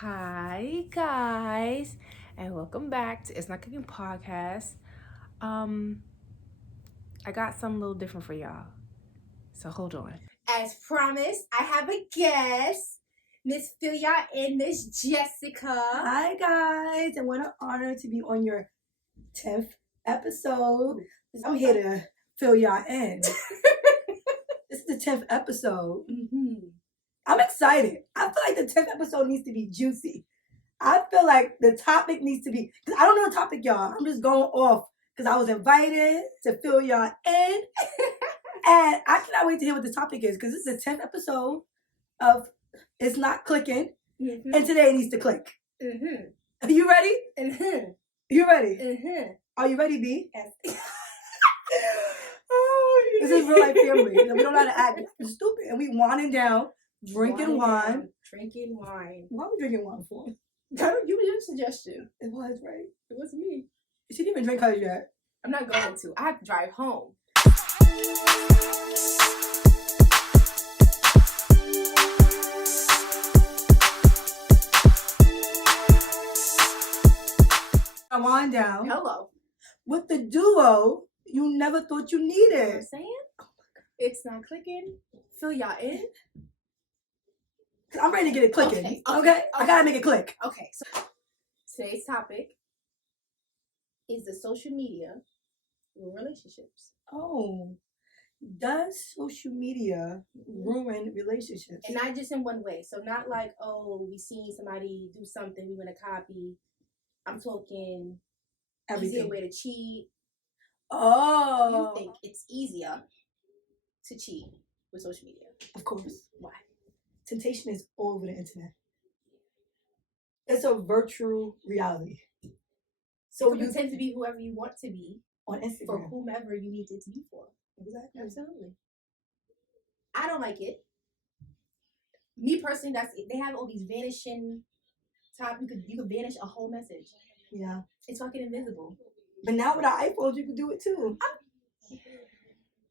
Hi guys, and welcome back to It's Not Cooking Podcast. I got something a little different for y'all, so hold on. As promised, I have a guest, Miss Philia and Miss Jessica. Hi guys, and what an honor to be on your 10th episode. I'm here to fill y'all in. This is the 10th episode. I'm excited. I feel like the 10th episode needs to be juicy. I feel like the topic needs to be, because I don't know the topic, y'all. I'm just going off because I was invited to fill y'all in. And I cannot wait to hear what the topic is because this is the 10th episode of It's Not Clicking. And today it needs to click. Are you ready? You ready? Are you ready, B? Yes. This is real life family. We don't know how to act. We're stupid. And we winding down, drinking wine. Drinking wine. Why are we drinking wine for? You were your suggestion. It was, right? It wasn't me. She didn't even drink hers yet. I'm not going to. I have to drive home. I wind down. Hello. With the duo you never thought you You know what needed. I'm saying? It's not clicking. Fill y'all in. I'm ready to get it clicking. Okay. I gotta make it click. Okay, so today's topic is the social media in relationships. Oh, does social media ruin relationships? And not just in one way. So not like, oh, we seen somebody do something, we want to copy. I'm talking easier Everything. way to cheat. Oh, You think it's easier to cheat with social media? of course. Why? Temptation is all over the internet. It's a virtual reality. So You you pretend to be whoever you want to be on for Instagram. whomever you need it to be for. Exactly. Absolutely. I don't like it. Me personally, they have all these vanishing top. You could vanish a whole message. Yeah. It's fucking invisible. But now with our iPhones, you can do it too.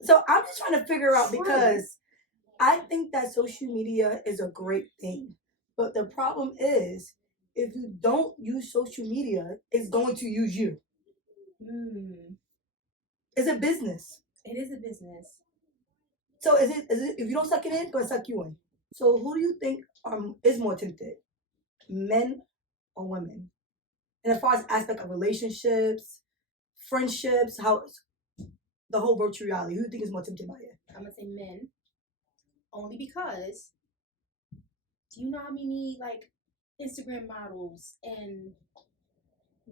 So I'm just trying to figure out because I think that social media is a great thing. But the problem is, if you don't use social media, it's going to use you. It's a business. It is a business. So is it if you don't suck it in, it's going to suck you in. So who do you think is more tempted? Men or women? And as far as aspect of relationships, friendships, how the whole virtual reality, who do you think is more tempted by it? I'm gonna say men, only because do you know how many like Instagram models and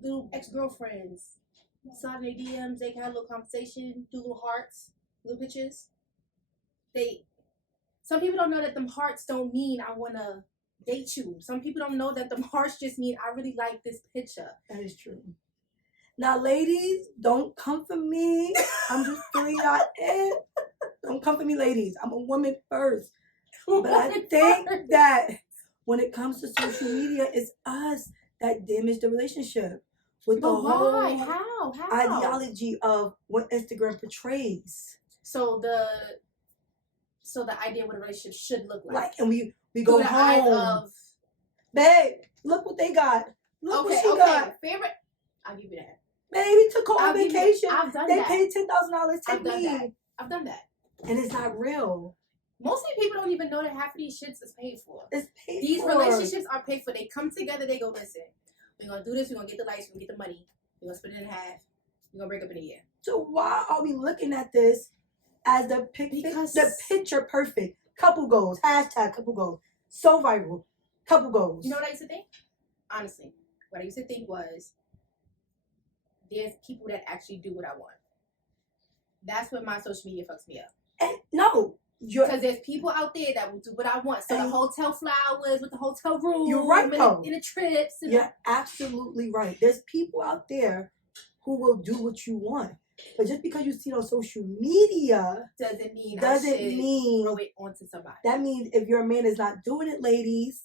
little ex-girlfriends slide in their DMs? They can have a little conversation, do little hearts, little pictures. Some people don't know that them hearts don't mean I wanna date you. Some people don't know that them hearts just mean I really like this picture. That is true. Now, ladies, don't come for me. I'm just filling y'all in. Don't come for me, ladies. I'm a woman first. But I think that when it comes to social media, it's us that damage the relationship with the why? whole How? ideology of what Instagram portrays. So the idea of what a relationship should look like. And we go Through the eyes home. of Babe, look what they got. Look what she got. Favorite. I'll give you that. Baby took her on vacation. I've done They that. paid $10,000. Take me. I've done that. And it's not real. Most of the people don't even know that half of these shits is paid for. It's paid These for. relationships are paid for. They come together, they go, listen, we're going to do this, we're going to get the lights, we're going to get the money, we're going to split it in half, we're going to break up in a year. So why are we looking at this as the picture perfect? Couple goals. Hashtag couple goals. So viral. Couple goals. You know what I used to think? Honestly, what I used to think was, there's people that actually do what I want. That's what my social media fucks me up. And no. Because there's people out there that will do what I want. So the hotel flowers with the hotel room. You're right, though. And the trips. You're absolutely right. There's people out there who will do what you want. But just because you see it on social media doesn't mean throw it onto somebody. That means if your man is not doing it, ladies,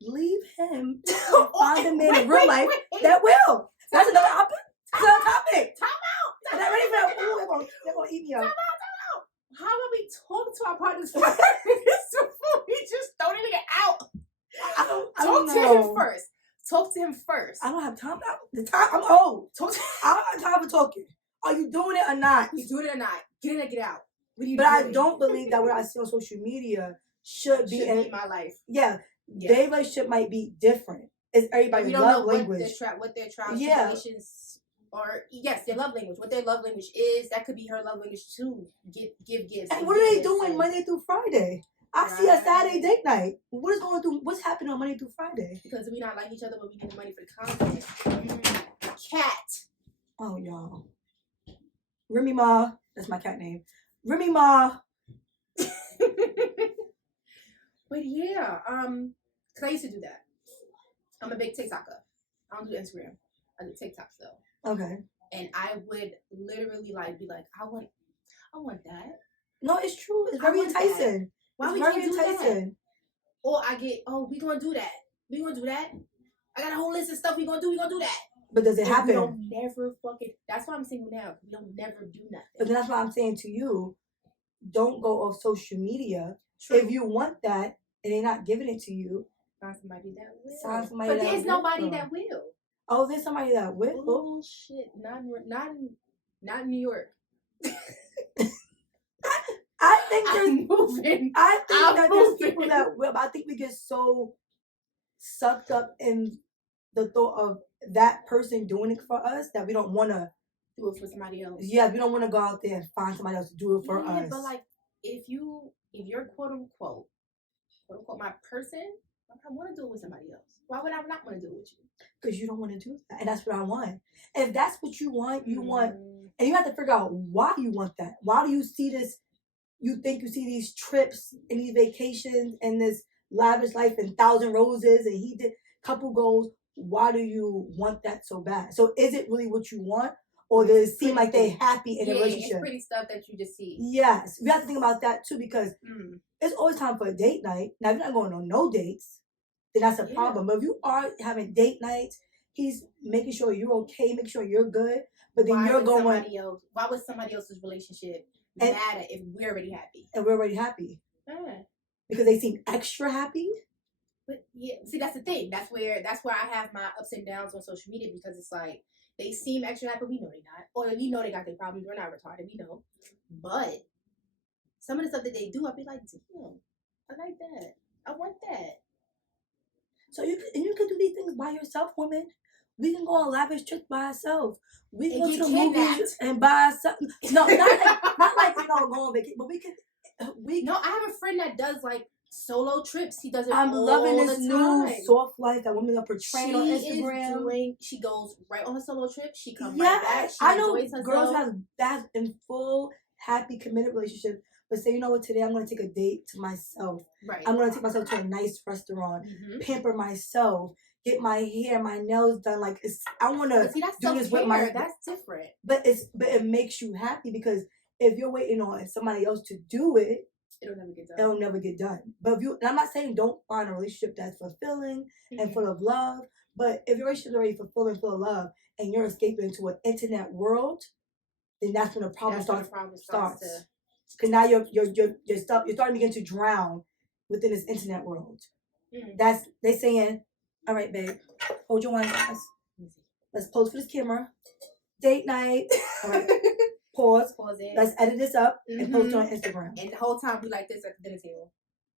leave him and find a man in real life that will. That's another topic. Time out. I'm not ready for that. Ooh, they're gonna eat me up. Time out. How about we talk to our partners first before we just throw the nigga out? I don't Talk to know. him first. Talk to him first. I don't have time. I'm old. I don't have time for talking. Are you doing it or not? You doing it or not? Get in or get out. What are you But doing? I don't believe that what I see on social media should be in my life. Yeah, their relationship might be different. It's everybody's love language. What their trials, tribulations, or yes, their love language. What their love language is, that could be her love language too. Give gifts. And what are they doing Monday through Friday? I see a Saturday date night. What is going through? What's happening on Monday through Friday? Because we not like each other, but we need the money for the content. Cat. Oh, y'all. Remy Ma. That's my cat name. Remy Ma. But yeah, cause I used to do that. I'm a big TikToker. I don't do Instagram. I do TikToks though. Okay. And I would literally be like, I want that. No, it's true. It's very enticing. Why it's we very can't do enticing. that? Or I get, we gonna do that. We gonna do that. I got a whole list of stuff we gonna do. We gonna do that. But does it happen? We don't never fucking. That's why I'm single now. We don't never do nothing. But then that's why I'm saying to you, don't go off social media. True. If you want that and they're not giving it to you, find somebody that will. But there's nobody that will. Oh, there's somebody that will. Oh shit! Not in New York. I think there's moving. I think that there's people that will. But I think we get so sucked up in the thought of that person doing it for us that we don't want to do it for somebody else. Yeah, we don't want to go out there and find somebody else to do it for us. But like, if you're quote unquote my person, I want to do it with somebody else. Why would I not want to do it with you? Because you don't want to do that, and that's what I want. If that's what you want, and you have to figure out why you want that. Why do you see this? You think you see these trips and these vacations and this lavish life and 1,000 roses, and he did couple goals. Why do you want that so bad? So is it really what you want? Or does it seem like they're happy in a relationship? It's pretty stuff that you just see. Yes. We have to think about that too, because it's always time for a date night. Now, if you're not going on no dates, then that's a problem. But if you are having date nights, he's making sure you're okay, making sure you're good. But then you're going. Why would somebody else's relationship matter if we're already happy? And we're already happy. Because they seem extra happy. But yeah, see, that's the thing. That's where I have my ups and downs on social media, because it's like, they seem extra happy, we know they're not. Or we know they got their problems, we're not retarded, we know. But some of the stuff that they do, I'll be like, damn, I like that. I want that. So you can do these things by yourself, women. We can go on lavish trips by ourselves. We can go to the movies and buy ourselves. No, not like go on vacation, but No, I have a friend that does like solo trips. He does it I'm all loving this the new time. soft life that women are portraying on Instagram. She goes right on her solo trip. She comes right back. I know girls have in full happy committed relationships, but say, you know what, today I'm going to take a date to myself. Right. I'm going to take myself to a nice restaurant, pamper myself, get my hair, my nails done. Like I want to do this with my. That's different. But it makes you happy, because if you're waiting on somebody else to do it, it'll never get done. It'll never get done. But and I'm not saying don't find a relationship that's fulfilling and full of love. But if your relationship is already fulfilling, full of love, and you're escaping into an internet world, then that's when the problem starts. Because now you're starting to begin to drown within this internet world. That's they saying, all right, babe, hold your wine glass. Let's pose for this camera. Date night. All right. Pause it. Let's edit this up and post it on Instagram. And the whole time we like this at the dinner table.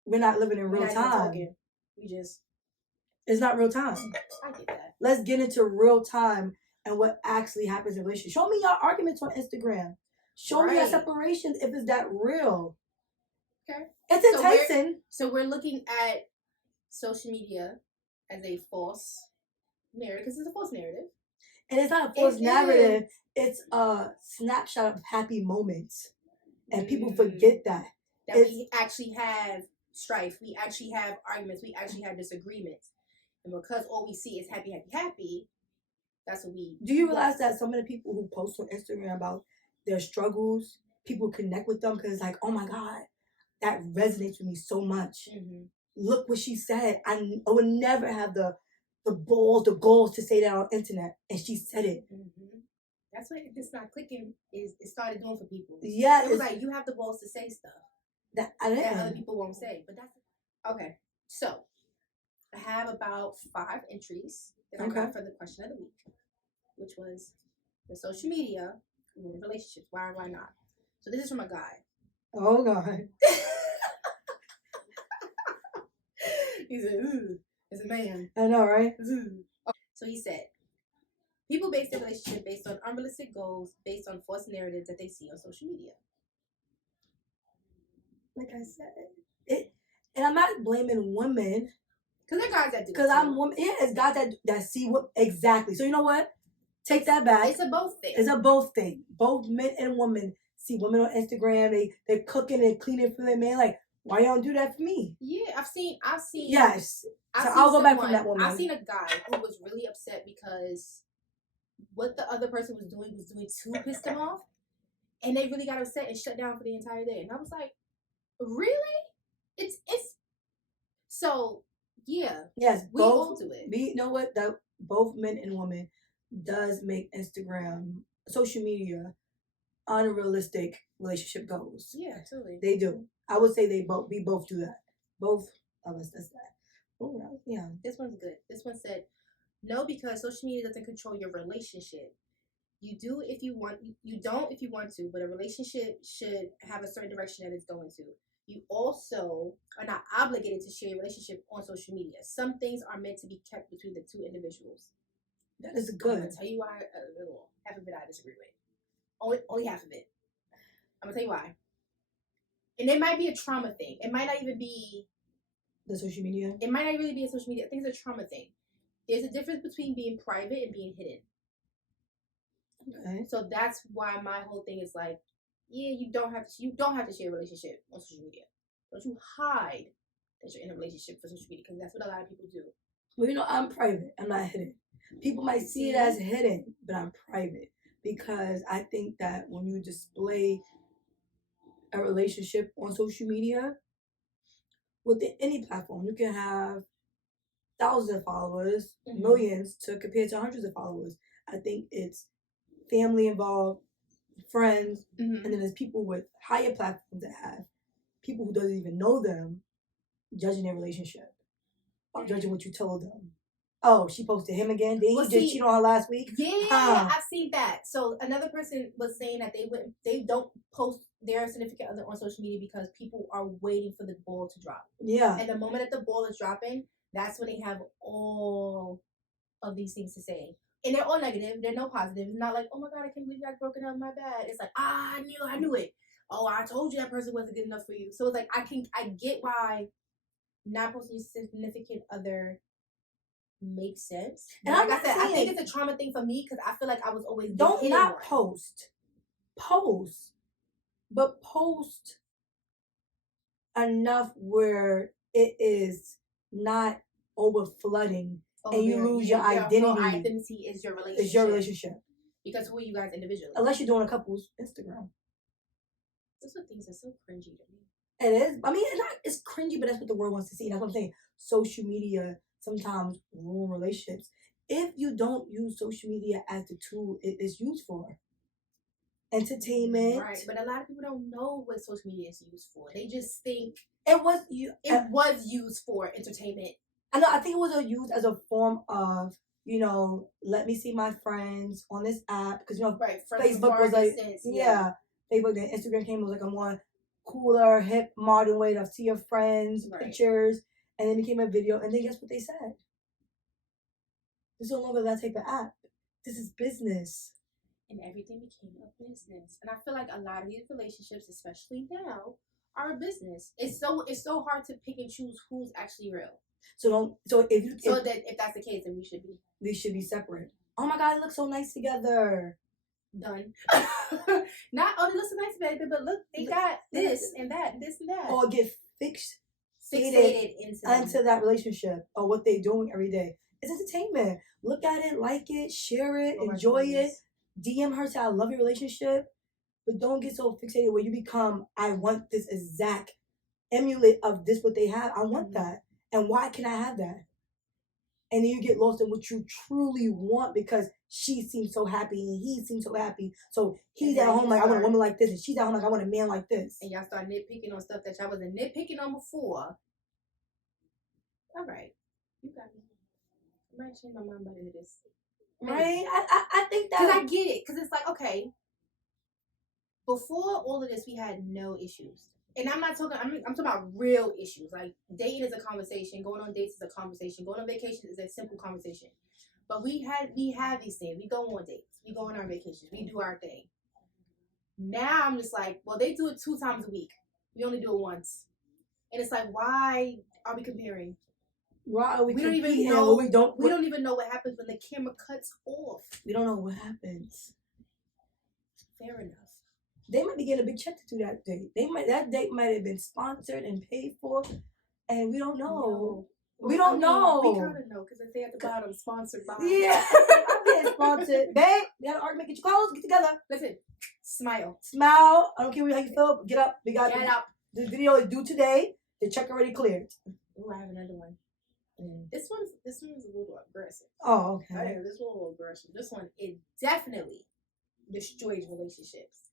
We're not living in real time. It's not real time. I get that. Let's get into real time and what actually happens in relationships. Show me your arguments on Instagram. Show me your separations if it's that real. Okay. It's enticing. So we're looking at social media as a false narrative, because it's a false narrative. And it's not a false narrative. It's a snapshot of happy moments. And people forget that. We actually have strife. We actually have arguments. We actually have disagreements. And because all we see is happy, happy, happy, that's what we... Do you realize that some of the people who post on Instagram about their struggles, people connect with them because it's like, oh my God, that resonates with me so much. Look what she said. I would never have the goals to say that on internet, and she said it. That's what it's not clicking it started doing for people. Yeah, it was like you have the balls to say stuff that other people won't say. But that's okay. So I have about 5 entries that I got for the question of the week, which was the social media in relationships. Why or why not? So this is from a guy. Oh God. He said, "Ooh, it's a man." I know, right? Ooh. So he said, people base their relationship based on unrealistic goals, based on false narratives that they see on social media. Like I said, and I'm not blaming women. Because there are guys that do. Because I'm woman. Yeah, it's guys that see what exactly. So you know what? Take that back. It's a both thing. It's a both thing. Both men and women see women on Instagram. They're cooking and cleaning for their man. Like, why you don't do that for me? Yeah, I've seen. Yes. So I'll go back from that woman. I've seen a guy who was really upset because what the other person was doing too pissed him off, and they really got upset and shut down for the entire day. And I was like, really? It's so yeah. Yes, we all do it. You know what? That both men and women does make Instagram, social media, unrealistic relationship goals. Yeah, absolutely. They do. I would say we both do that. Both of us does that. Oh, yeah. This one's good. This one said, no, because social media doesn't control your relationship. You do if you want. You don't if you want to, but a relationship should have a certain direction that it's going to. You also are not obligated to share your relationship on social media. Some things are meant to be kept between the two individuals. That is good. I'm gonna tell you why. Half of it I disagree with. Only half of it. I'm gonna tell you why. And it might be a trauma thing. It might not even be the social media. It might not really be a social media. I think it's a trauma thing. There's a difference between being private and being hidden. Okay. So that's why my whole thing is like, yeah, you don't have to share a relationship on social media. Don't you hide that you're in a relationship for social media, because that's what a lot of people do. Well, you know, I'm private. I'm not hidden. People might see it as hidden, but I'm private because I think that when you display a relationship on social media, with any platform, you can have thousands of followers, millions to compare to hundreds of followers. I think it's family involved, friends, and then there's people with higher platforms that have people who doesn't even know them judging their relationship or judging what you told them. Oh, she posted him again. Did he just cheat on her last week? Yeah, I've seen that. So another person was saying that they don't post their significant other on social media because people are waiting for the ball to drop. Yeah. And the moment that the ball is dropping, that's when they have all of these things to say. And they're all negative. They're no positive. It's not like, oh my God, I can't believe you got broken up. My bad. It's like, I knew it. Oh, I told you that person wasn't good enough for you. So it's like, I get why not posting your significant other makes sense. And like I said, I think it's a trauma thing for me because I feel like I was always don't not post, but post enough where it is not over flooding and you lose your identity. Your identity is your relationship. It's your relationship. Because who are you guys individually? Unless you're doing a couple's Instagram. Those are things that are so cringy to me. It is. I mean, it's cringy, but that's what the world wants to see. That's what I'm saying. Social media sometimes ruin relationships. If you don't use social media as the tool it is used for. Entertainment. Right, but a lot of people don't know what social media is used for. They just think it was used for entertainment. I think it was used as a form of, let me see my friends on this app. Because, Facebook was like, Facebook and Instagram came, was like a more cooler, hip, modern way to see your friends, pictures. And then it became a video. And then guess what they said? This is no longer that type of app. This is business. And everything became a business. And I feel like a lot of these relationships, especially now, are a business. It's so hard to pick and choose who's actually real. So if that's the case, then we should be separate. Oh my God, it looks so nice together. Done. Not only looks so nice, baby, but look, they got this and that, this and that. Or get fixated into that relationship or what they're doing every day. It's entertainment. Look at it, like it, share it, enjoy it. DM her, say I love your relationship, but don't get so fixated where you become, I want this exact emulate of this what they have. I want that. And why can I have that? And then you get lost in what you truly want because she seems so happy and he seems so happy. So he's at home like, I want a woman like this, and she's at home like, I want a man like this. And y'all start nitpicking on stuff that y'all wasn't nitpicking on before. All right. You got me. I might change my mind by the end of this. Right? I think Because that. I get it. Because it's like, okay, before all of this, we had no issues. And I'm not talking, I'm talking about real issues. Like, dating is a conversation. Going on dates is a conversation. Going on vacation is a simple conversation. But we have these things. We go on dates. We go on our vacations. We do our thing. Now I'm just like, well, they do it 2 times a week. We only do it once. And it's like, why are we comparing? Why are we don't even competing? know. We don't even know what happens when the camera cuts off. We don't know what happens. Fair enough. They might be getting a big check to do that date. That date might have been sponsored and paid for, and we don't know. We don't know. We kind of know because they say at the bottom, sponsored by. Yeah, I'm getting sponsored. Babe, we got an argument. Get your clothes. Get together. Listen, smile. Smile. I don't care how you feel. Get up. We got Get up. The video is due today. The check already cleared. Ooh, I have another one. This one's a little aggressive. Oh, okay. Right, this one a little aggressive. This one, it definitely destroys relationships.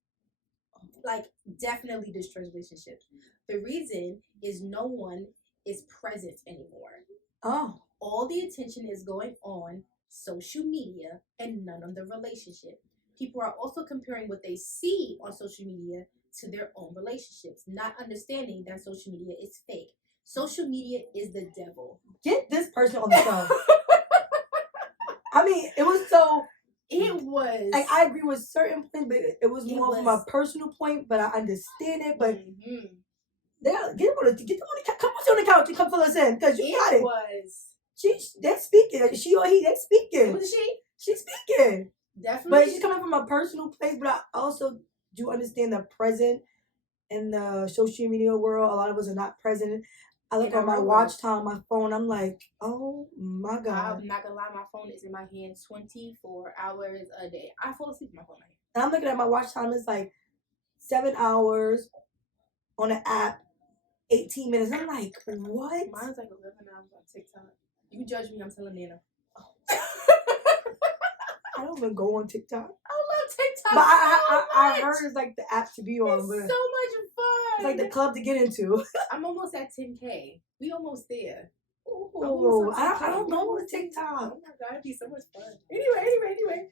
Like, definitely destroys relationships. The reason is no one is present anymore. Oh. All the attention is going on social media and none on the relationship. People are also comparing what they see on social media to their own relationships, not understanding that social media is fake. Social media is the devil. Get this person on the show. I mean, it was so... It was. Like, I agree with certain points, but it was more from a personal point, but I understand it. But get them on the come on the couch and come fill us in, because you got it. They're speaking. She or he, they're speaking. Was she? She's speaking. Definitely. But she's coming from a personal place, but I also do understand the present in the social media world. A lot of us are not present. I look at my watch time, my phone. I'm like, oh my God. I'm not gonna lie, my phone is in my hand 24 hours a day. I fall asleep with my phone in my hand. And I'm looking at my watch time. It's like 7 hours on the app, 18 minutes. I'm like, what? Mine's like 11 hours on TikTok. You judge me, I'm telling Nana. I don't even go on TikTok. I love TikTok. But so I heard it's like the app to be on. It's but so much fun. It's like the club to get into. I'm almost at 10K. We almost there. Oh, I don't go on TikTok. Oh my God, it'd be so much fun. Anyway.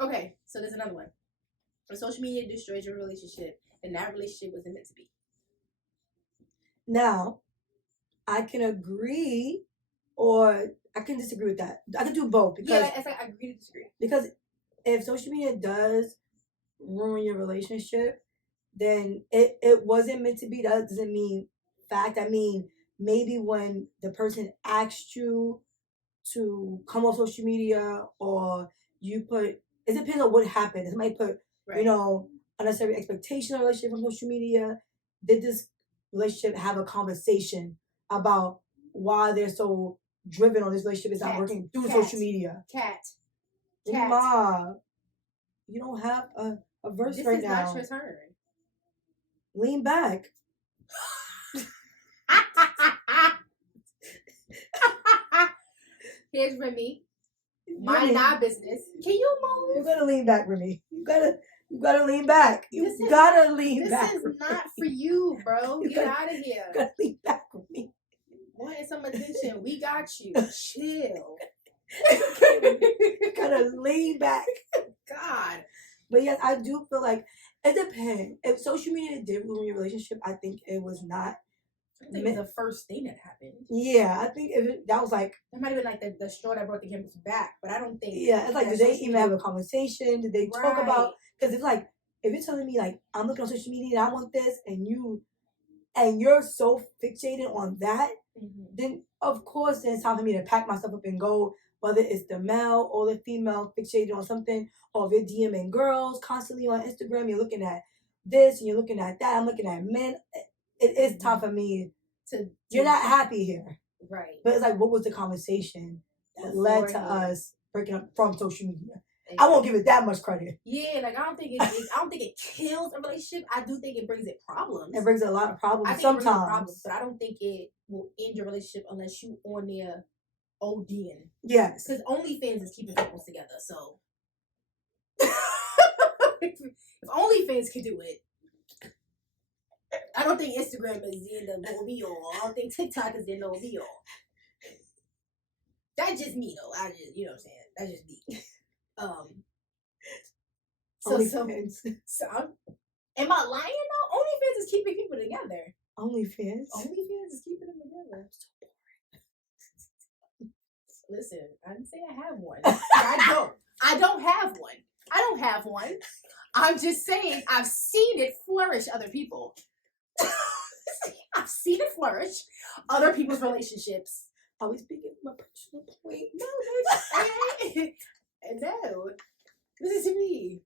Okay, so there's another one. When social media destroys your relationship, and that relationship wasn't meant to be. Now, I can agree or I can disagree with that. I can do both because it's like I agree to disagree. Because if social media does ruin your relationship, then it wasn't meant to be. That doesn't mean fact. I mean, maybe when the person asked you to come off social media or you put, it depends on what happened. Somebody put, unnecessary expectation on a relationship from social media. Did this relationship have a conversation about why they're so driven on this relationship is not working through social media? Ma, you don't have a verse this right is now. Not your turn. Lean back. Here's Remy. Mind our business. Can you move? You gotta lean back, Remy. You gotta lean back. You gotta lean back. This is not for you, bro. Get out of here. You gotta lean back, Remy. Wanting some attention. We got you. Chill. You gotta lean back. God. But yes, I do feel like it depends. If social media did ruin your relationship, I think it was not. I think it was the first thing that happened. Yeah, I think that was like... That might have been like the straw that brought the cameras back, but I don't think... Yeah, it's like, did they even have a conversation? Did they talk about... Because it's like, if you're telling me, like, I'm looking on social media and I want this, and you're so fixated on that, then, of course, it's time for me to pack myself up and go, whether it's the male or the female fixated on something, or if you're DMing girls constantly on Instagram, you're looking at this and you're looking at that, I'm looking at men. It is time for me to... You're not happy here. Right. But it's like, what was the conversation that led to us breaking up from social media? Exactly. I won't give it that much credit. Yeah, like I don't think it kills a relationship. I do think it brings it problems. It brings a lot of problems I think sometimes. It brings problems, but I don't think it will end your relationship unless you on there ODing. Yes. Because OnlyFans is keeping couples together, so if OnlyFans can do it, I don't think Instagram is the end of all be all. I don't think TikTok is the end of all be all. That's just me though. I just, you know what I'm saying. That's just me. OnlyFans. So am I lying though? OnlyFans is keeping people together. OnlyFans. OnlyFans is keeping them together. Listen, I didn't say I have one. I don't. I don't have one. I don't have one. I'm just saying I've seen it flourish other people. I've seen it flourish other people's relationships. Are we speaking from a personal point? No, no. Listen to me.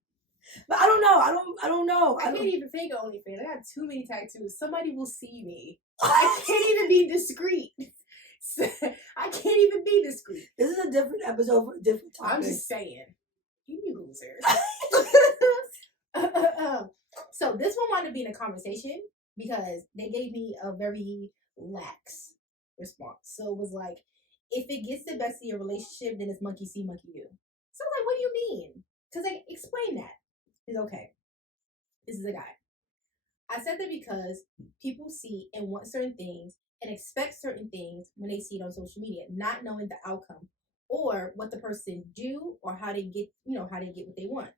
But I don't know. I don't know. I can't even fake OnlyFans. I got too many tattoos. Somebody will see me. I can't even be discreet. I can't even be discreet. This is a different episode for a different topic. I'm just saying. You losers. So this one wanted to be in a conversation because they gave me a very lax response. So it was like, if it gets the best of your relationship, then it's monkey see, monkey do. So I was like, what do you mean? Because I explained that. It's okay. This is a guy. I said that because people see and want certain things and expect certain things when they see it on social media, not knowing the outcome or what the person do or how they get, how they get what they want.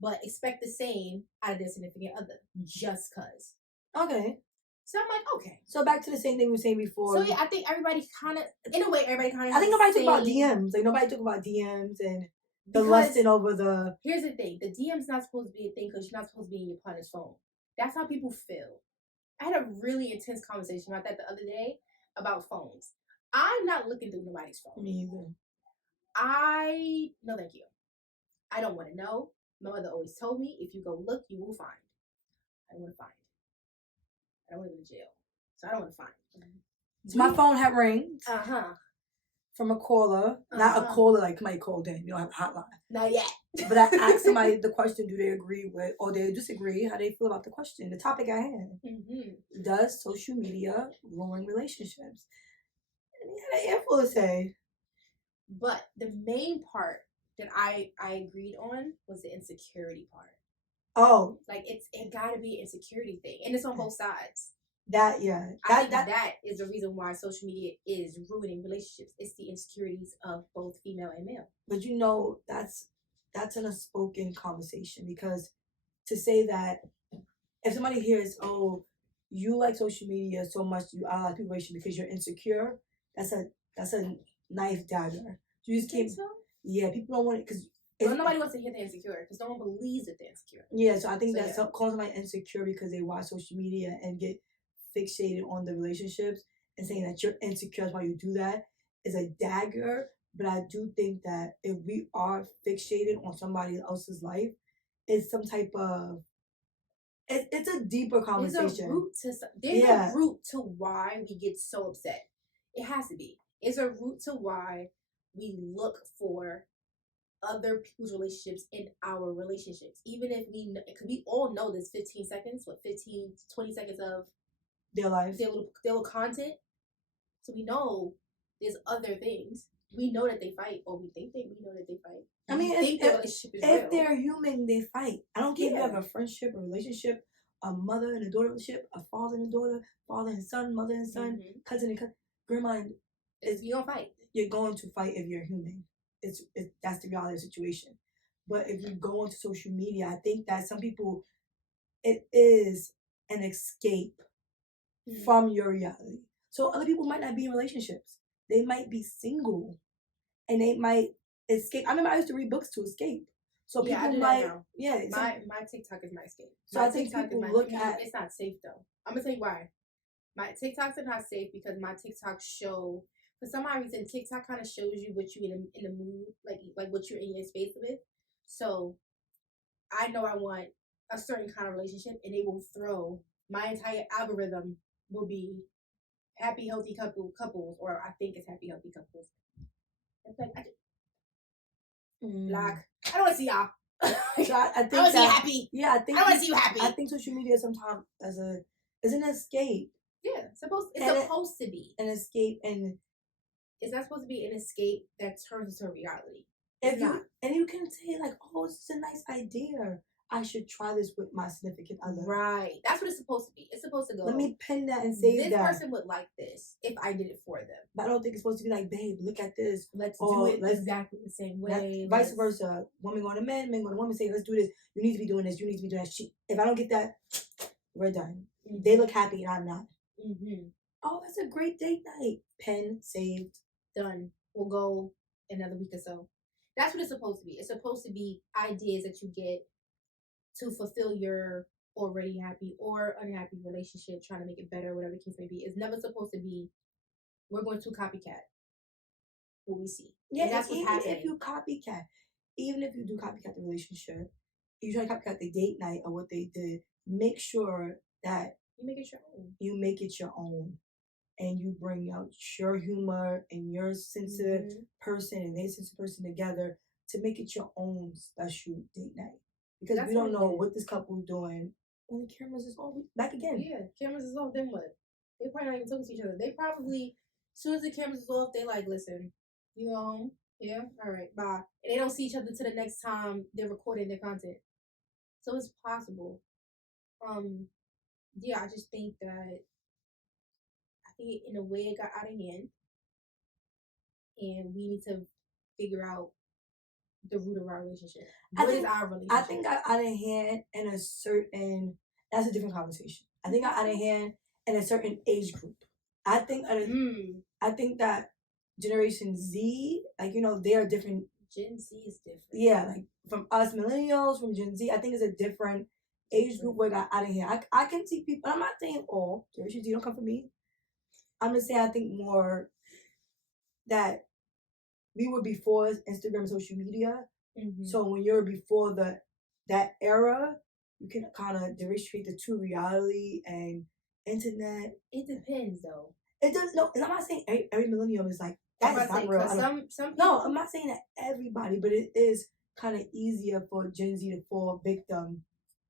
But expect the same out of their significant other, just cause. Okay. So I'm like, okay. So back to the same thing we were saying before. So yeah, I think everybody kind of, in a way, everybody kind of. I think nobody talk about DMs. Like nobody talk about DMs and the lusting over the. Here's the thing: the DM's not supposed to be a thing because you're not supposed to be in your partner's phone. That's how people feel. I had a really intense conversation about that the other day about phones. I'm not looking through nobody's phone. Me either. No, thank you. I don't want to know. My mother always told me, if you go look, you will find. I don't want to find. I don't want to go to jail. So I don't want to find. So my phone had rings. Uh-huh. From a caller. Not a caller like somebody called in. You don't have a hotline. Not yet. But I asked somebody the question, do they agree with, or they disagree, how they feel about the question, the topic I had. Mm-hmm. Does social media ruin relationships? And he had an earful to say. But the main part that I agreed on was the insecurity part. Oh. Like, it gotta be an insecurity thing. And it's on both sides. That, yeah. I think that is the reason why social media is ruining relationships. It's the insecurities of both female and male. But that's an unspoken conversation, because to say that if somebody hears, oh, you like social media so much, you are like people because you're insecure, that's a knife dagger. You just can't. So? Yeah, people don't want it because. Well, nobody wants to hear they're insecure because no one believes that they're insecure. Yeah, so I think that's calling somebody insecure because they watch social media and get fixated on the relationships and saying that you're insecure while you do that is a dagger. But I do think that if we are fixated on somebody else's life, it's some type of it's a deeper conversation. There's a root to why we get so upset. It has to be. It's a root to why we look for other people's relationships in our relationships. Even if because we all know there's 15 seconds, 20 seconds of their life, their little content. So we know there's other things. We know that they fight, or we know that they fight. I mean, if they're human, they fight. I don't care if you have a friendship, a relationship, a mother and a daughter relationship, a father and a daughter, father and son, mother and son, cousin and grandma. You're gonna fight. You're going to fight if you're human. That's the reality of the situation. But if you go onto social media, I think that some people, it is an escape from your reality. So other people might not be in relationships. They might be single, and they might escape. I remember I used to read books to escape. So people might, my TikTok is my escape. So I think people look at. It's not safe though. I'm gonna tell you why. My TikToks are not safe because my TikToks show. For some odd reason, TikTok kind of shows you what you're in the mood, like what you're in your space with. So I know I want a certain kind of relationship, and they will throw my entire algorithm will be happy, healthy couples, or I think it's happy, healthy couples. It's like black. I don't want to see y'all. So I think I want to see you happy. Yeah, I think I want to see you happy. I think social media sometimes is an escape. Yeah, it's supposed to be an escape, and it's not supposed to be an escape that turns into reality. And you can say like, oh, this is a nice idea. I should try this with my significant other. Right. That's what it's supposed to be. It's supposed to go. Let me pin that and save this that. person would like this if I did it for them. But I don't think it's supposed to be like, babe, look at this. Let's do it exactly the same way. Vice versa. Women going to men, men going to women, say, let's do this. You need to be doing this. You need to be doing that. If I don't get that, we're done. Mm-hmm. They look happy and I'm not. Mm-hmm. Oh, that's a great date night. Pen saved. Done. We'll go another week or so. That's what it's supposed to be. It's supposed to be ideas that you get to fulfill your already happy or unhappy relationship, trying to make it better, whatever the case may be. It's never supposed to be, we're going to copycat what we see. Yeah, and that's what's happening. If you copycat, even if you do copycat the relationship, you try to copycat the date night or what they did, make sure that you make it your own. You make it your own. And you bring out your humor and your sensitive person and their sensitive person together to make it your own special date night. Because we don't know what this couple is doing when the cameras is off. Back again. Yeah, cameras is off, then what? They probably not even talking to each other. They probably, as soon as the cameras is off, they like, listen, you home? Yeah? All right, bye. And they don't see each other till the next time they're recording their content. So it's possible. Yeah, I just think that in a way it got out of hand, and we need to figure out the root of our relationship. What is our relationship? I think got out of hand in a certain, that's a different conversation. I think got out of hand in a certain age group. I think that Generation Z, like, you know, they are different. Gen Z is different. Yeah, like from us millennials, from Gen Z, I think it's a different age group where it got out of hand. I can see people, I'm not saying all, Generation Z don't come from me. I'm just saying I think more that we were before Instagram and social media. Mm-hmm. So when you're before that era, you can kind of differentiate the two, reality and internet. It depends though. It does. No, I'm not saying every millennial is like, that is not real. Some no, I'm not saying that everybody, but it is kind of easier for Gen Z to fall victim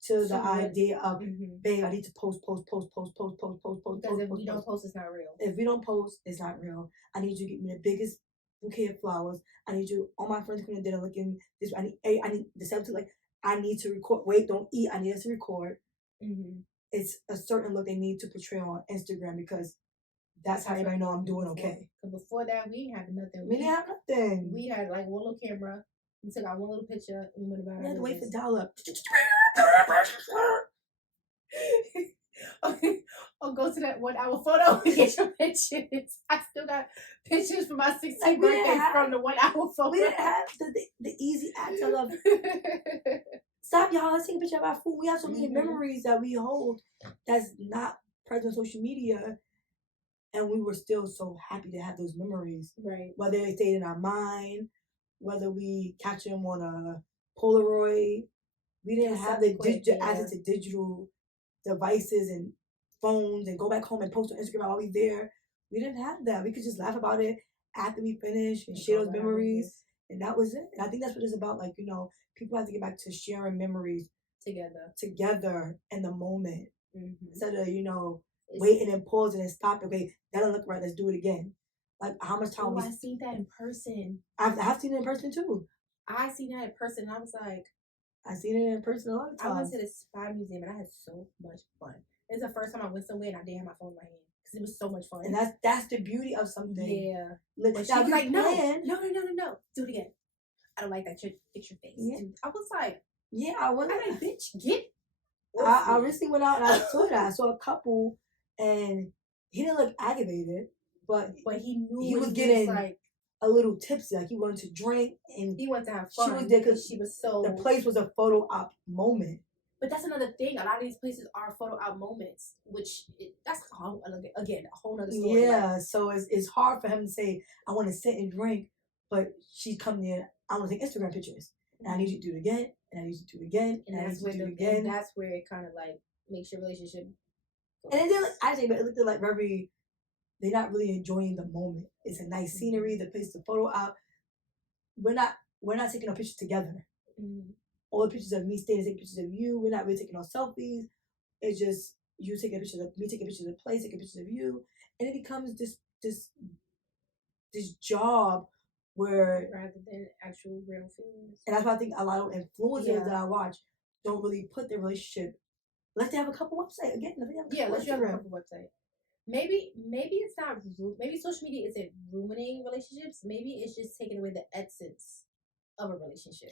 to the idea of, babe, I need to post. Because if we don't post, it's not real. If we don't post, it's not real. I need you to get me the biggest bouquet of flowers. I need you, all my friends coming to dinner looking this. I need the self to like. I need to record. Wait, don't eat. I need us to record. Mm-hmm. It's a certain look they need to portray on Instagram because that's how everybody know I'm doing okay. Because before that, we didn't have nothing. We didn't have nothing. We had like one little camera. We took out one little picture and we went about it. We had to wait for dial-up. Or go to that 1 hour photo and get your pictures. I still got pictures for my 16th birthday from the 1 hour photo. We didn't have the easy act I love. Stop, y'all. Let's take a picture of our food. We have so many memories that we hold that's not present on social media. And we were still so happy to have those memories. Right. Whether they stayed in our mind, whether we catch them on a Polaroid. We didn't have the access to digital devices and phones and go back home and post on Instagram while we there. We didn't have that. We could just laugh about it after we finish and share those memories. And that was it. And I think that's what it's about. Like, you know, people have to get back to sharing memories together in the moment. Mm-hmm. Instead of, you know, waiting and pausing and stopping. Okay, that don't look right. Let's do it again. Like, how much time? I've seen that in person. I've seen it in person too. I seen that in person. And I was like, I've seen it in person a lot of times. I went to the Spy Museum and I had so much fun. It's the first time I went somewhere and I didn't have my phone in my hand because it was so much fun. And that's the beauty of something. Yeah. Like, she was like, no. Do it again. I don't like that. Fix your face. Yeah. I was like, yeah, I was like, bitch, get. I recently went out and I saw that. I saw a couple and he didn't look aggravated, but he knew he was getting like a little tipsy. Like he wanted to drink and he wanted to have fun. She was there because she was so. The place was a photo op moment. But that's another thing. A lot of these places are photo op moments, that's a whole other story. Yeah, so it's hard for him to say, I want to sit and drink, but she's coming there, I want to take Instagram pictures. And I need you to do it again, and I need you to do it again, and I need you to do it again. And that's where it kind of like makes your relationship. And it didn't, but it looked like they're not really enjoying the moment. It's a nice scenery, the place to photo op. We're not taking a picture together. Mm-hmm. All the pictures of me staying, taking pictures of you. We're not really taking no selfies. It's just you taking pictures of me, taking pictures of the place, taking pictures of you, and it becomes this job where rather than actual real feelings. And that's why I think a lot of influencers that I watch don't really put their relationship. Let's have a couple website again. Let's have a couple website. Maybe it's not. Maybe social media isn't ruining relationships. Maybe it's just taking away the essence of a relationship.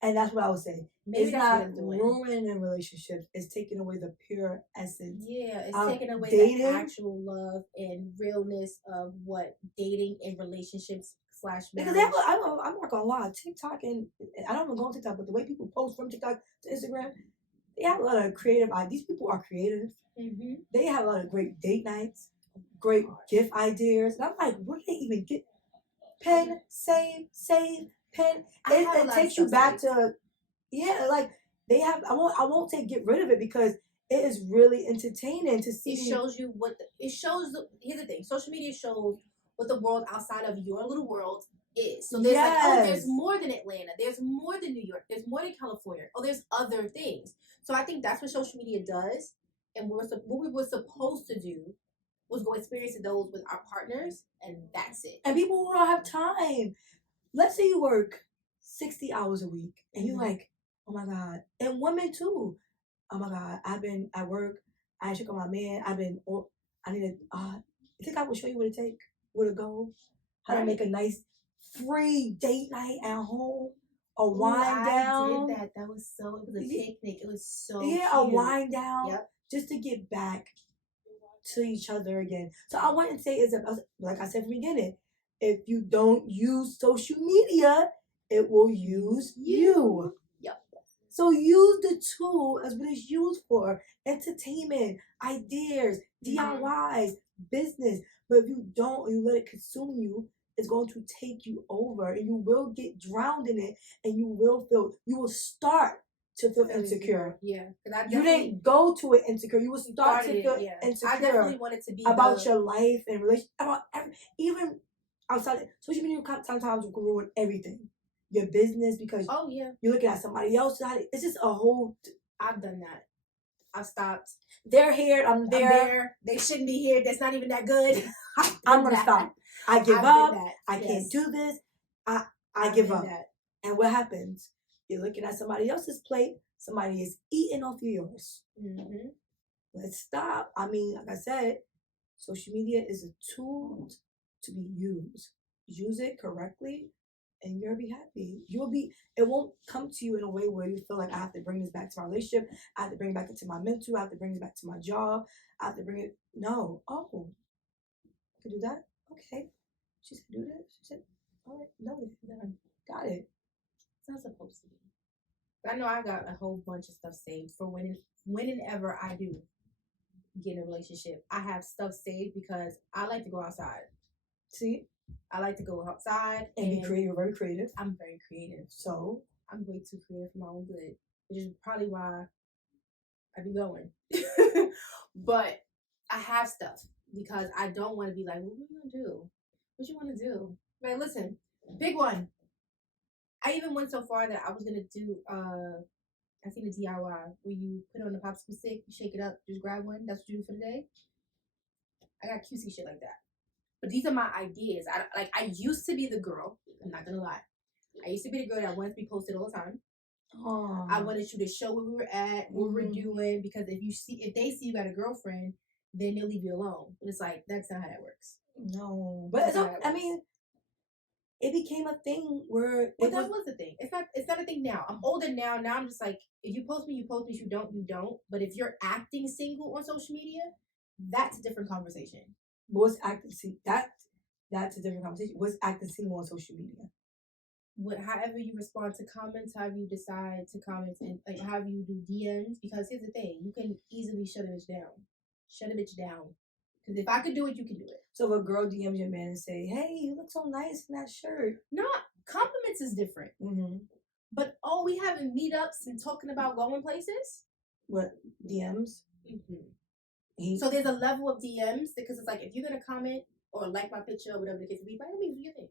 And that's what I would say. Maybe it's that's not ruining relationships. It's taking away the pure essence. Yeah, it's taking away the actual love and realness of what dating and relationships / marriage. Because I'm not gonna lie, TikTok and I don't even go on TikTok, but the way people post from TikTok to Instagram, they have a lot of creative ideas. These people are creative. Mm-hmm. They have a lot of great date nights, great gift ideas. And I'm like, where do they even get pen, save, pen? It takes you back to like they have. I won't say get rid of it because it is really entertaining to see. It shows you here's the thing. Social media shows what the world outside of your little world is. So there's there's more than Atlanta. There's more than New York. There's more than California. Oh, there's other things. So I think that's what social media does. And what we were supposed to do was go experience those with our partners, and that's it. And people who don't have time. Let's say you work 60 hours a week, and you're like, oh my God. And women too. Oh my God, I've been at work. I check on my man. I need to, I think I will show you what it takes, where to go, how to make a nice free date night at home. A wind down. I did that. It was a picnic. It was so cute. A wind down. Yep. Just to get back to each other again. So I want to say like I said from the beginning, if you don't use social media, it will use you. Yep. So use the tool as what it's used for. Entertainment, ideas, DIYs, business. But if you don't, you let it consume you, it's going to take you over and you will get drowned in it and you will start to feel insecure. Yeah. You didn't go to it insecure. You will start to feel insecure. I definitely wanted to be about your life and relationship, about even outside. Social media sometimes will ruin everything. Your business because you're looking at somebody else. It's just a whole. I've done that. I've stopped. They're here. I'm there. They shouldn't be here. That's not even that good. I'm gonna stop. I give up. I can't do this. I give up. And what happens? You're looking at somebody else's plate. Somebody is eating off of yours. Mm-hmm. Let's stop. I mean, like I said, social media is a tool to be used. Use it correctly, and you'll be happy. It won't come to you in a way where you feel like I have to bring this back to my relationship. I have to bring it back into my mental. I have to bring it back to my job. I have to bring it. No. Oh, I can do that? Okay. She said, do that? She said, all right, no, got it. It's not supposed to be. I know I got a whole bunch of stuff saved for when and ever I do get in a relationship. I have stuff saved because I like to go outside. See? I like to go outside. And be creative. Very creative. I'm very creative. So? I'm way too creative for my own good. Which is probably why I be going. But I have stuff because I don't want to be like, what are you going to do? What you want to do? Man, listen, big one. I even went so far that I was gonna do I seen a DIY where you put it on the popsicle stick, you shake it up, just grab one. That's what you do for the day. I got cutesy shit like that. But these are my ideas. I used to be the girl. I'm not gonna lie. I used to be the girl that wanted to be posted all the time. Oh. I wanted you to show where we were at, what we were doing, because if they see you got a girlfriend, then they'll leave you alone. But it's like that's not how that works. No, but I mean. It became a thing where that was a thing. It's not a thing now. I'm older now. Now I'm just like, if you post me, you post me. If you don't, you don't. But if you're acting single on social media, that's a different conversation. What's acting single? That's a different conversation. What's acting single on social media? However you respond to comments, however you decide to comment, and like however you do DMs. Because here's the thing, you can easily shut a bitch down. Shut a bitch down. Because if I could do it, you can do it. So if a girl DMs your man and say, hey, you look so nice in that shirt. No, compliments is different. Mm-hmm. But we having meetups and talking about going places? What, DMs? Mm-hmm. So there's a level of DMs because it's like if you're going to comment or like my picture or whatever the case may be, by all means, do your thing.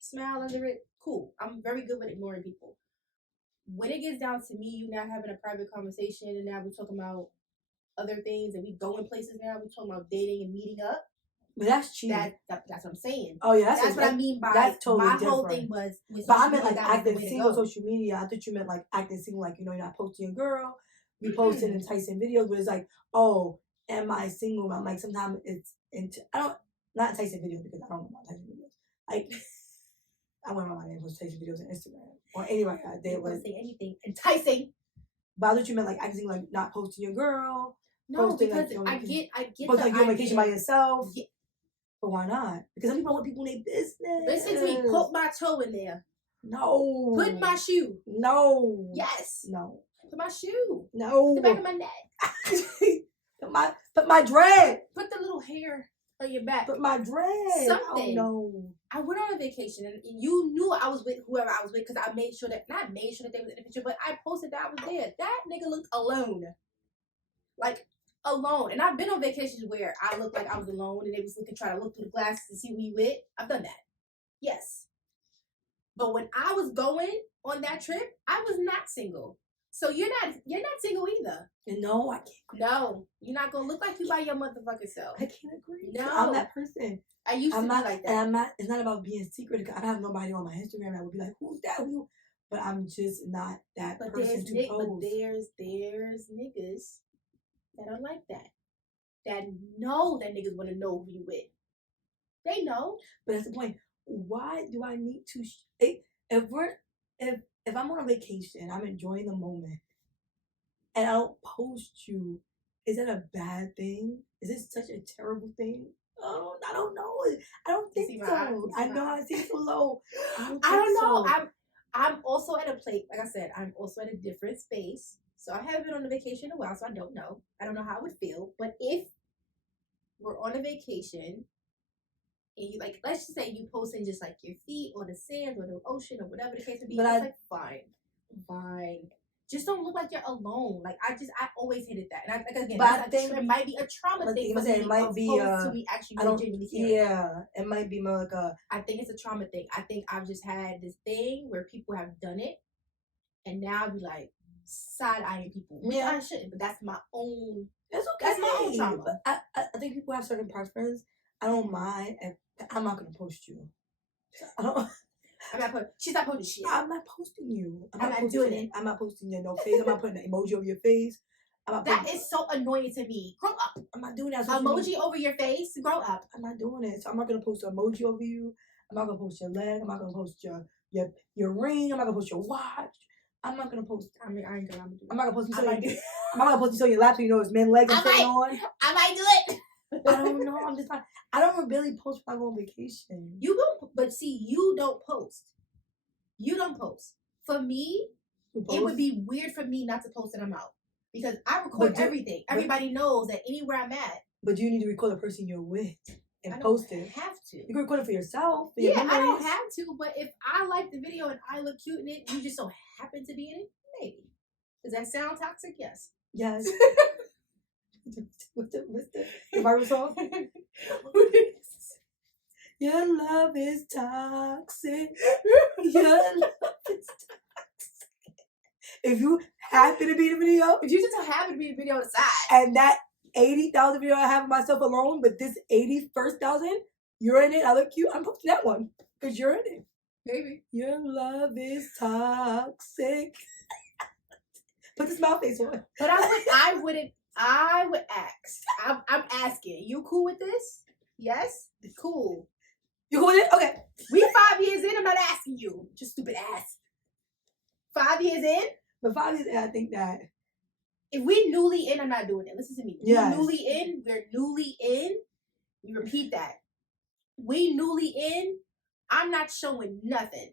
Smile under it. Cool. I'm very good with ignoring people. When it gets down to me, you now having a private conversation and now we're talking about other things and we going places now, we're talking about dating and meeting up. But that's cheating. That's what I'm saying. Oh yeah, that's what I mean by that's totally my different. whole thing was. But I meant like acting single on social media. I thought you meant like acting single, like you're not posting your girl, you posting enticing videos, but it's like, oh, am I single? I'm like sometimes it's not enticing videos because I don't know about enticing videos. Like I went on my name post enticing videos on Instagram or anywhere I did was say anything enticing. But I thought you meant like acting like not posting your girl. No, posting, because like, I get posting like you're on vacation by yourself. Yeah. But why not? Because some people want people in their business. Listen to me. Put my toe in there. No. Put my shoe. No. Yes. No. Put my shoe. No. The back of my neck. put my dread. Put the little hair on your back. Put my dread. Something. Oh, no. I went on a vacation and you knew I was with whoever I was with because I made sure that, not made sure that they was in the picture, but I posted that I was there. That nigga looked alone. Like, alone. And I've been on vacations where I looked like I was alone and they was trying to look through the glasses to see who you with. I've done that. Yes. But when I was going on that trip, I was not single. So you're not single either. No, I can't. No, you're not gonna look like you by your motherfucking self. I can't agree. No, I'm that person. I used to be like that. And I'm not. It's not about being secret. I don't have nobody on my Instagram that would be like, "Who's that? Who?" But I'm just not that person to pose. But there's niggas that are like that. That know that niggas want to know who you with. They know. But that's the point. Why do I need to? If I'm on a vacation, I'm enjoying the moment, and I don't post you, is that a bad thing? Is it such a terrible thing? Oh, I don't know. I don't think so. I know I see so low. I don't know. I'm also at a place. Like I said, I'm also at a different space. So I haven't been on a vacation in a while, so I don't know. I don't know how it would feel. But if we're on a vacation and you like, let's just say you posting just like your feet on the sand or the ocean or whatever the case may be, but it's like fine. Just don't look like you're alone. Like I always hated that. And again, but I think it might be a trauma thing. It might be to me actually genuinely caring. Yeah, it might be more like a. I think it's a trauma thing. I think I've just had this thing where people have done it, and now I be like side-eyeing people. Yeah, I shouldn't, but that's my own. That's okay. That's my own trauma. But I think people have certain preferences. I don't mind, and I'm not gonna post you. I don't. She's not posting shit. I'm not posting you. I'm not doing it. I'm not posting your no face. I'm not putting an emoji over your face. That is so annoying to me. Grow up. I'm not doing that. Emoji over your face. Grow up. I'm not doing it. So I'm not gonna post an emoji over you. I'm not gonna post your leg. I'm not gonna post your ring. I'm not gonna post your watch. I'm not gonna post. I mean, I ain't gonna. I'm not gonna post you. I'm not gonna post you on your lap so you know it's men legs I'm sitting on. I might do it. I don't know. I'm just not. I don't really post when I go on vacation. You don't, but see, you don't post. You don't post. For me, it would be weird for me not to post that I'm out because I record everything. Everybody knows that anywhere I'm at. But you need to record the person you're with and post it. I have to. You can record it for yourself. For I don't have to. But if I like the video and I look cute in it, you just so happen to be in it, maybe. Does that sound toxic? Yes. Yes. What's the viral song? Your love is toxic. Your love is toxic. If you happen to be in the video, if you just happen to be in the video on the side, and that 80,000 video I have of myself alone, but this 81,000, you're in it. I look cute. I'm posting that one because you're in it. Maybe your love is toxic. Put the smile face on. But I would ask. I'm asking. You cool with this? Yes. Cool. You cool with it? Okay. We 5 years in. I'm not asking you. Just stupid ass. 5 years in. But 5 years in, I think that. If we newly in, I'm not doing it. Listen to me. Yes. We're newly in. We repeat that. We newly in. I'm not showing nothing.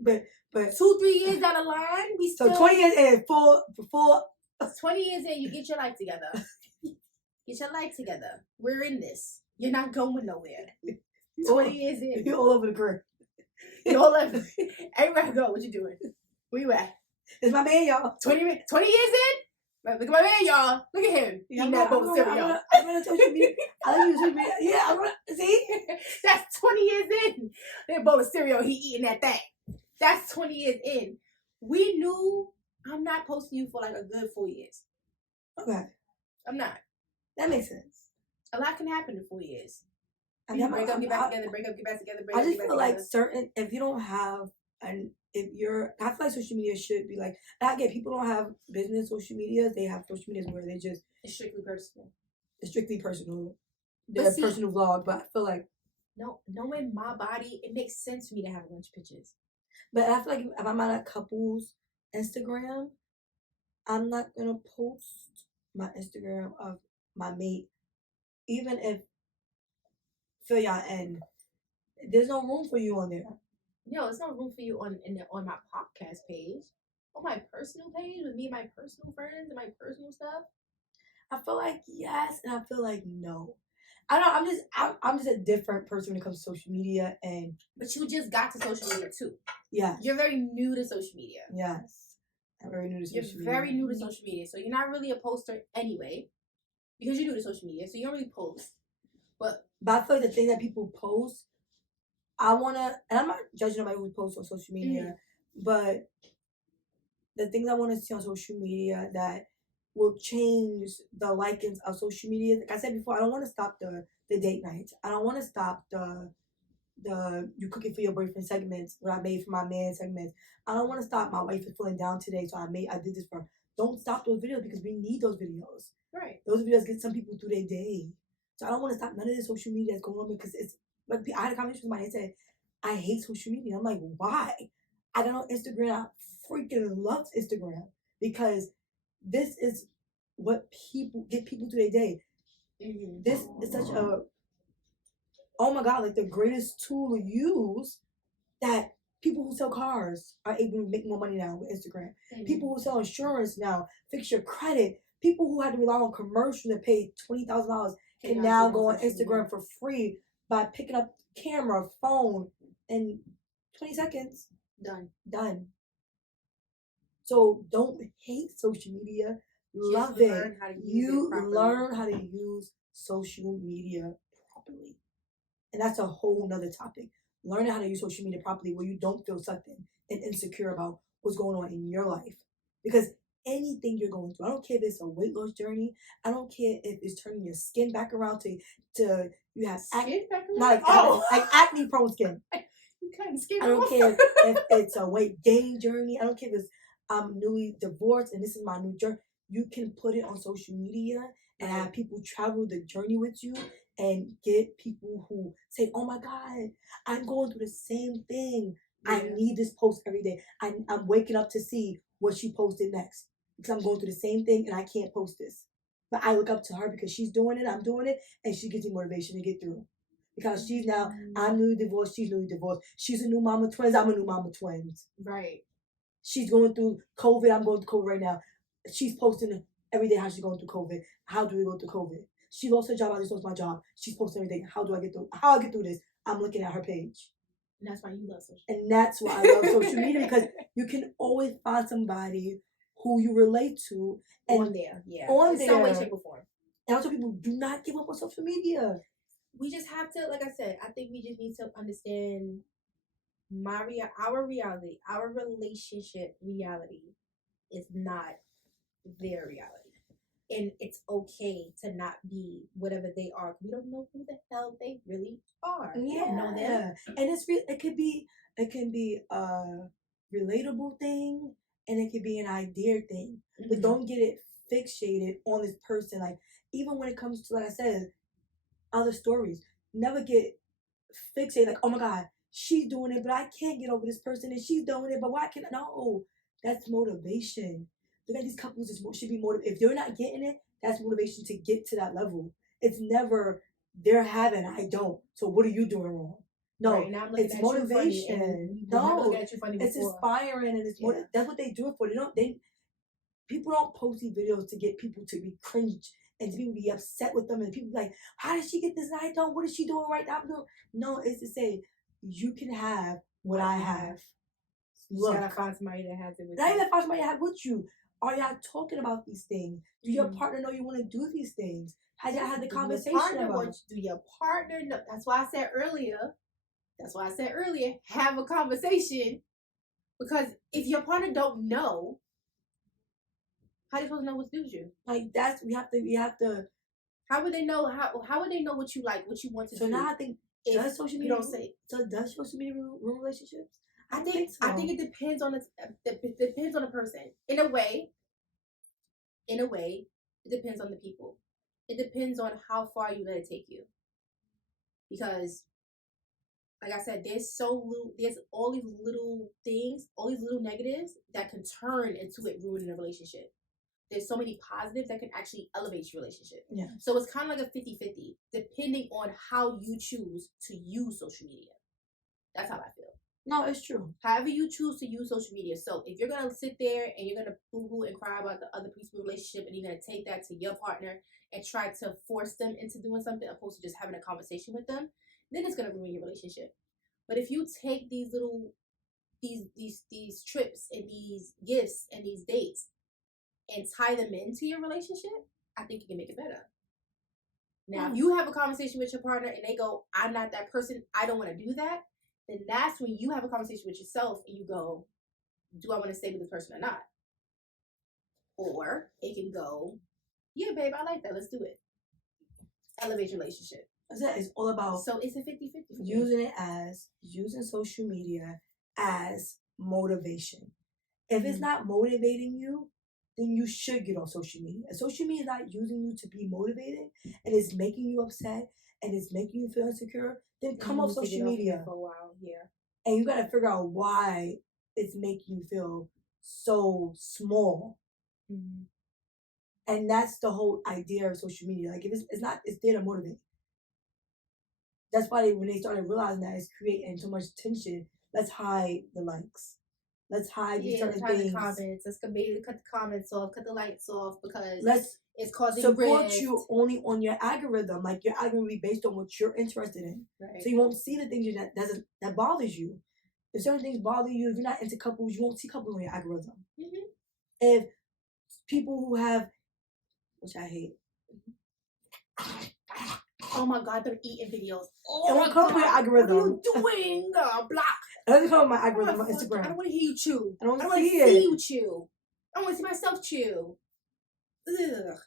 But 2-3 years down the line, we still. So 20 years in, full. 20 years in, you get your life together. Get your life together. We're in this. You're not going nowhere. 20 years in. You're all over the crib. You're all over. Everywhere I go, what you doing? Where you at? It's my man, y'all. 20 years in? Look at my man, y'all. Look at him. I'm gonna social media. I like you social media. Yeah, I'm gonna see. That's 20 years in. That bowl of cereal, he eating that thing. That's 20 years in. We knew I'm not posting you for like a good 4 years. Okay. I'm not. That makes sense. A lot can happen in 4 years. I mean, break up, get back together, break up, get back together, break I up, just get back feel like together. certain, if you don't have, and if you're, I feel like social media should be like, and I get people don't have business social medias, they have social medias where they just, It's strictly personal. it's strictly personal. But They're see- personal vlog, but I feel like, No, knowing my body, it makes sense for me to have a bunch of pictures. but I feel like if I'm on a couple's Instagram, I'm not gonna post my Instagram of my mate, even if fill y'all in. There's no room for you on there. No, there's no room for you on my podcast page. On my personal page with me and my personal friends and my personal stuff. I feel like yes, and I feel like no. I don't. I'm just a different person when it comes to social media, and But you just got to social media too. yeah, You're very new to social media. yes, I'm very new to social You're media. very new to social media, so you're not really a poster anyway, because you're new to social media, so you don't really post. But I feel like the thing that people post, I wanna, and I'm not judging nobody who posts on social media, but the things I want to see on social media that will change the likings of social media. Like I said before, I don't want to stop the date nights. I don't want to stop the you cooking for your boyfriend segments, what I made for my man segments. I don't want to stop my wife is feeling down today, so I did this for her. Don't stop those videos because we need those videos. right. Those videos get some people through their day. So I don't want to stop none of the social media that's going on because it's like I had a conversation with somebody and said, I hate social media. I'm like, why? I got on Instagram. I freaking love Instagram because this is what people get people through their day. Mm-hmm. This is such a oh my god, like the greatest tool to use that people who sell cars are able to make more money now with Instagram. Mm-hmm. People who sell insurance now, fix your credit. People who had to rely on commercial to pay $20,000 can now go on Instagram for free by picking up camera, phone, in 20 seconds. Done. So don't hate social media. Love it. You learn how to use social media properly. And that's a whole nother topic. Learning how to use social media properly where you don't feel sucked in and insecure about what's going on in your life. Because anything you're going through, I don't care if it's a weight loss journey, I don't care if it's turning your skin back around to you have acne, not like acne prone skin. You kind of scared. I don't care if it's a weight gain journey. I don't care if it's I'm newly divorced and this is my new journey. You can put it on social media and have people travel the journey with you and get people who say, oh my God, I'm going through the same thing. Yeah. I need this post every day. I'm waking up to see what she posted next because I'm going through the same thing and I can't post this. But I look up to her because she's doing it, I'm doing it, and she gives me motivation to get through. Because she's now, I'm newly divorced, she's newly divorced. She's a new mama twins, I'm a new mama twins. Right. She's going through COVID, I'm going through COVID right now. She's posting every day how she's going through COVID. How do we go through COVID? She lost her job, I just lost my job. She's posting everything. How I get through this? I'm looking at her page. And that's why you love social media. And that's why I love social media because you can always find somebody who you relate to. And on there, yeah. On there. Some way, shape, or form. And also people do not give up on social media. We just have to, like I said, I think we just need to understand our reality, our relationship reality is not their reality. And it's okay to not be whatever they are. We don't know who the hell they really are. Yeah. We don't know them. And it can be a relatable thing and it could be an idea thing. Mm-hmm. But don't get it fixated on this person. Like even when it comes to, like I said, other stories, never get fixated like, oh my God, she's doing it, but I can't get over this person and she's doing it, but why can't I? No, that's motivation. Look at these couples, should be motivated. If you're not getting it, that's motivation to get to that level. It's never they're having, I don't. So what are you doing wrong? No, right, it's motivation. No, it's inspiring and it's that's what they do it for. People don't post these videos to get people to be cringe and to people be upset with them and people be like, how did she get this and I don't? What is she doing right now? No, it's to say you can have what I have. You gotta find somebody that has it with you. Not even find somebody that has it with you. Are y'all talking about these things? Do your partner know you want to do these things? Have y'all had the conversation about it? Do your partner know? That's why I said earlier, have a conversation. Because if your partner don't know, how are you supposed to know what's due you? Like we have to How would they know? How would they know what you like, what you want to So do? now I think if does social you media don't say. does social media ruin relationships? I don't think so. I think it depends on it depends on the person. In a way, it depends on the people. It depends on how far you let it take you. Because, like I said, there's all these little things, all these little negatives that can turn into it ruining a relationship. There's so many positives that can actually elevate your relationship. Yeah. So it's kind of like a 50-50, depending on how you choose to use social media. That's how I feel. No, it's true. However you choose to use social media. So if you're gonna sit there and you're gonna boo-hoo and cry about the other people's relationship, and you're gonna take that to your partner and try to force them into doing something opposed to just having a conversation with them, then it's gonna ruin your relationship. But if you take these little these trips and these gifts and these dates and tie them into your relationship, I think you can make it better. Now, if you have a conversation with your partner and they go, I'm not that person, I don't want to do that, then that's when you have a conversation with yourself and you go, do I want to stay with this person or not? Or it can go, yeah, babe, I like that. Let's do it. Elevate your relationship. It's all about, so it's a 50-50. Using social media as motivation. If it's not motivating you, then you should get on social media. If social media is not using you to be motivated and it's making you upset and it's making you feel insecure, then come off social media for a while. Yeah. And you gotta figure out why it's making you feel so small. Mm-hmm. And that's the whole idea of social media. Like, if it's there to motivate. That's why when they started realizing that it's creating too much tension, let's hide the likes. Let's hide these certain things. The comments. Let's cut the comments off, cut the lights off, because it's causing support rift. you only on your algorithm. Like, your algorithm will be based on what you're interested in. Right. So you won't see the things that bothers you. If certain things bother you, if you're not into couples, you won't see couples on your algorithm. Mm-hmm. If people who have, which I hate. Oh my God, they're eating videos. It won't come with your algorithm. What are you doing? Block. It doesn't come with my algorithm on Instagram. I don't want to hear you chew. I don't want to see you chew. I want to see myself chew. Ugh.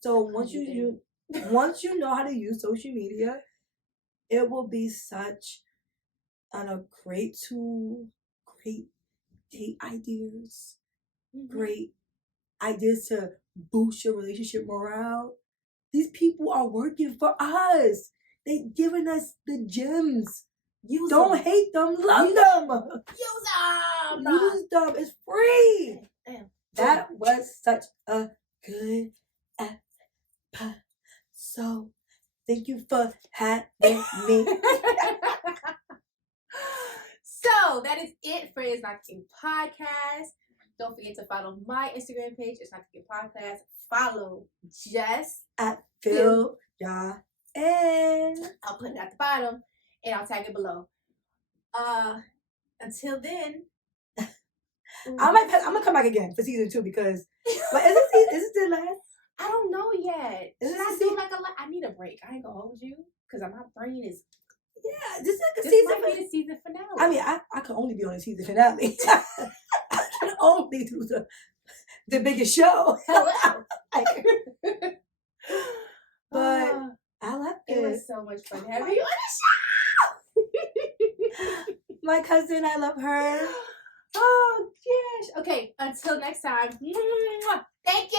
So once you know how to use social media, it will be such a great tool, great date ideas, great ideas to boost your relationship morale. These people are working for us. They're giving us the gems. Don't hate them, love them. Use them. It's free. Damn. That was such a good episode. So thank you for having me. So that is it for It's Not Cooking Podcast. Don't forget to follow my Instagram page, It's Not Cooking Podcast. Follow Jess at Fill Ya In. I'll put it at the bottom and I'll tag it below. Until then, I'm gonna come back again for season 2 because like, is this the last? I don't know yet. Should I do like I need a break. I ain't gonna hold you because my brain is. Yeah, this is like this season. Might be the season finale. I mean, I could only be on the season finale. I can only do the biggest show. Hello. But I love it. It was so much fun having you on the show. My cousin, I love her. Oh gosh. Okay, until next time. Thank you.